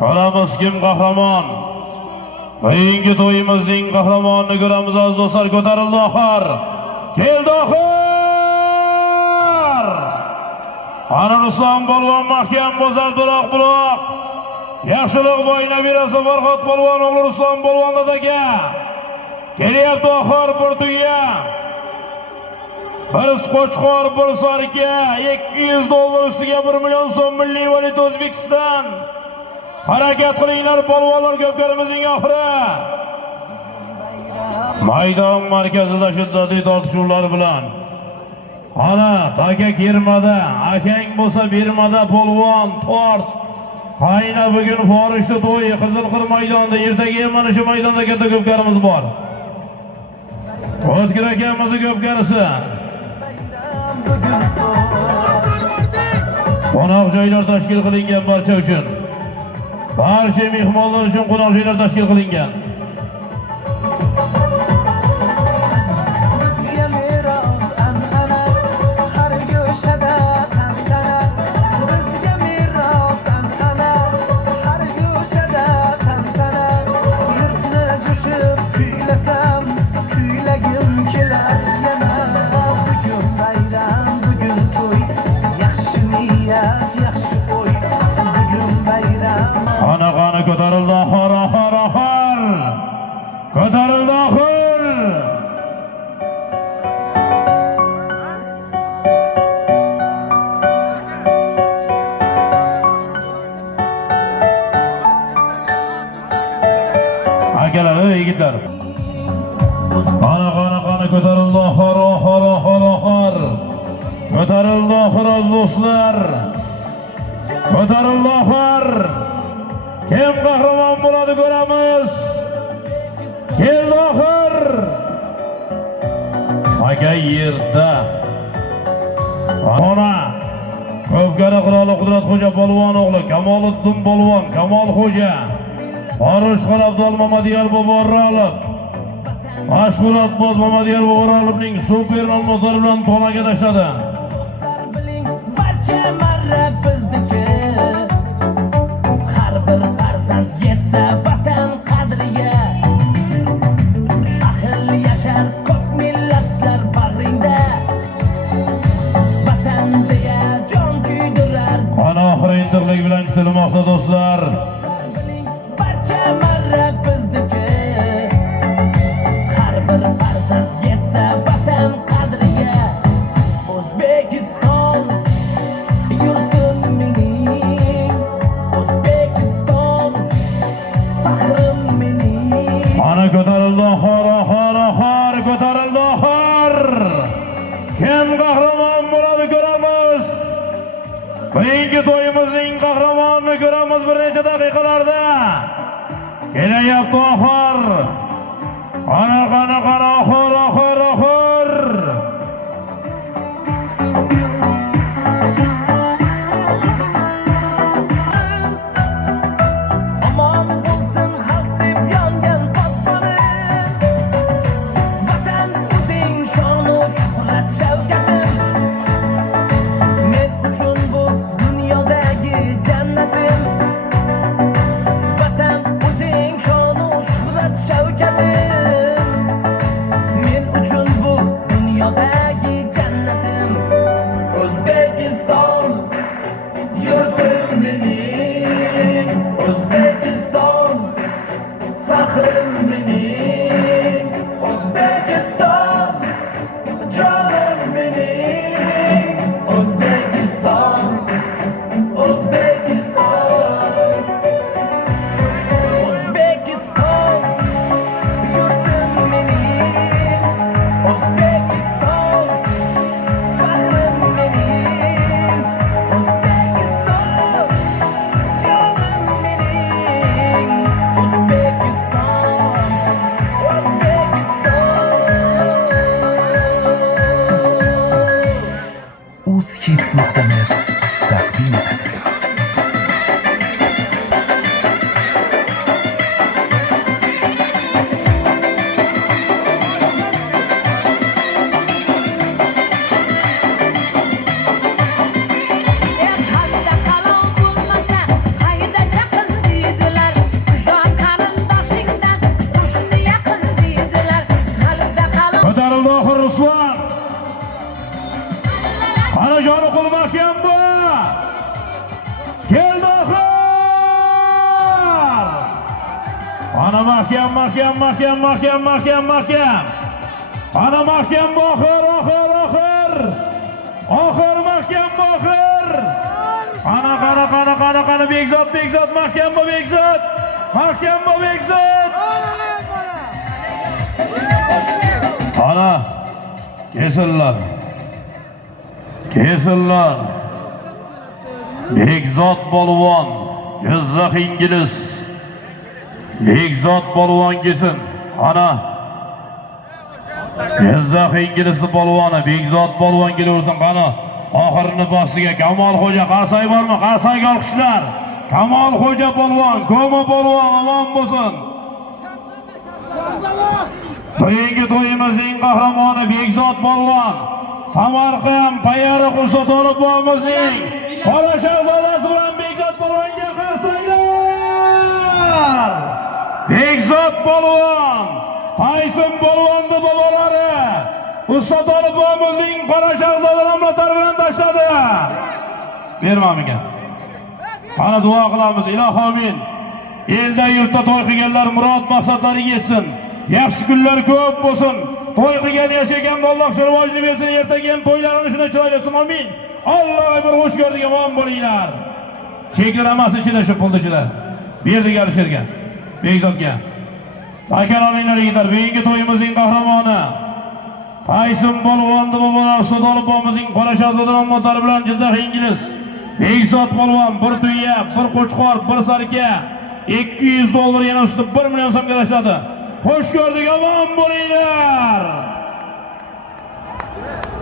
Ko'ramiz kim qahramon. Bugungi to'yimizning qahramonini ko'ramiz aziz do'stlar. Ko'tarildi oxir. Keldi oxir. Ana Ruslan polvon mahkam bozar duroq buloq. Yaxshilik boyna berasi Farhod polvon o'g'li Ruslan polvon dadaga. Kelyapti oxir bir tuya. Bir qo'chqor bir sarika $200 ustiga 1 million so'm milliy valyuta O'zbekiston. Harakat qilinglar polvonlar, ko'pkarimizning oxiri. Maydon markazida shiddatli tortishuvlar bilan. Ana taka kirmada, akang bo'lsa bermada polvon tort. Qayna bugun Forishda to'y, Qizilqir maydonida, ertaga ham mana shu maydonda katta ko'pkarimiz bor. O'tkir akamizni ko'pkarisi. Qo'noq joylar tashkil qilingan barcha uchun. Barcha mehmonlar uchun qo'noq joylar tashkil qilingan. Ana ko'tarildi oxir, oxir, oxir. Ko'tarildi oxir. Akalar, yigitlar. Ana ko'tarildi oxir, oxir, oxir, oxir. Ko'tarildi oxir do'stlar. Ko'tarildi oxir. Kim qahramon bo'ladi ko'ramiz. Keldi oxir. Aka yerda. Ona Ko'pkari qiroli Qudratxo'ja polvon o'g'li Kamoliddin polvon, Kamolxo'ja. Forish Abdul Mamadiyor Boborolov. Mashg'ulot boz Mamadiyor Boborolovning super nomzodi bilan to'naga tashladi. Barcha marra bizniki. Har bir farzand yetsa vatan qadriga. Ahil yashar ko'p millatlar bag'ringda. Vatan deya jon kuydirar. Ana oxir intiqlik bilan kutilmoqda do'stlar. Barcha marra bizniki. Har bir farzand yetsa vatan qadriga. O'zbekiston yurtim mening. O'zbekiston faxrim mening. Ana ko'tarildi oxir, oxir, oxir, ko'tarildi oxir. Kim qahramon bo'ladi ko'ramiz. Bugungi to'yimizning qahramonini ko'ramiz bir necha daqiqalarda. Kelyapti oxir. Ana oxir, oxir, oxir. Aman bo'lsin xalq deb yongan posponim. Vatan o'zing shonu shuhrat shavkatim. Men uchun bu dunyodagi jannatim. Vatan o'zing shonu shuhrat shavkatim. Men uchun mahkam. Ana mahkam Bohir. Oxir mahkam Bohir. Qana Bekzod mahkam bu Bekzod. Ana kesillar. Bekzod polvon, Jizzax ingliz. Bekzod polvon kelsin. Ana Jizzax ingliz polvoni Bekzod polvon kelaversin. Qani oxirini bostiga Kamolxo'ja qarsay bormi? Qarsayga olqishlar. Kamolxo'ja polvon, Ko'ma polvon omon bo'lsin. To'yingi to'yimizning qahramoni Bekzod polvon. Samarqand Payariq Usto'tolib bo'lmizning Qora shahzodasi bilan Bekzod polvonga qarsaylar. Bekzod polvon, Tayson polvonni bobolari Usto'tolib bo'lmizning Qora shahzodalari bilan tashladi. Bermamigan. Qani duo qilamiz, ilohi amin. Elda yurtda to'y qilganlar murod maqsadlariga yetsin. Yaxshi kunlar ko'p bo'lsin. To'y qilgan yashagan Alloh shirvojni bersin. Ertaga ham to'ylarini shuna chiroylasin. Amin. Allohga bir xush ko'rdik, omon bo'linglar. Cheklamas ichida shu pulni ichida. Berdik Alisherga. Bekzodga. Akalarning yigitar, bugungi to'yimizning qahramoni Tayson polvonni bobolar Usto'tolib bo'lmizning Qora shahzodalar motori bilan Jizzax ingliz. Bekzod polvon bir tuya, bir qo'chqor, bir sarka $200 yana ustida $1 million so'mga tashladi. Xush ko'rdik, omon bo'linglar.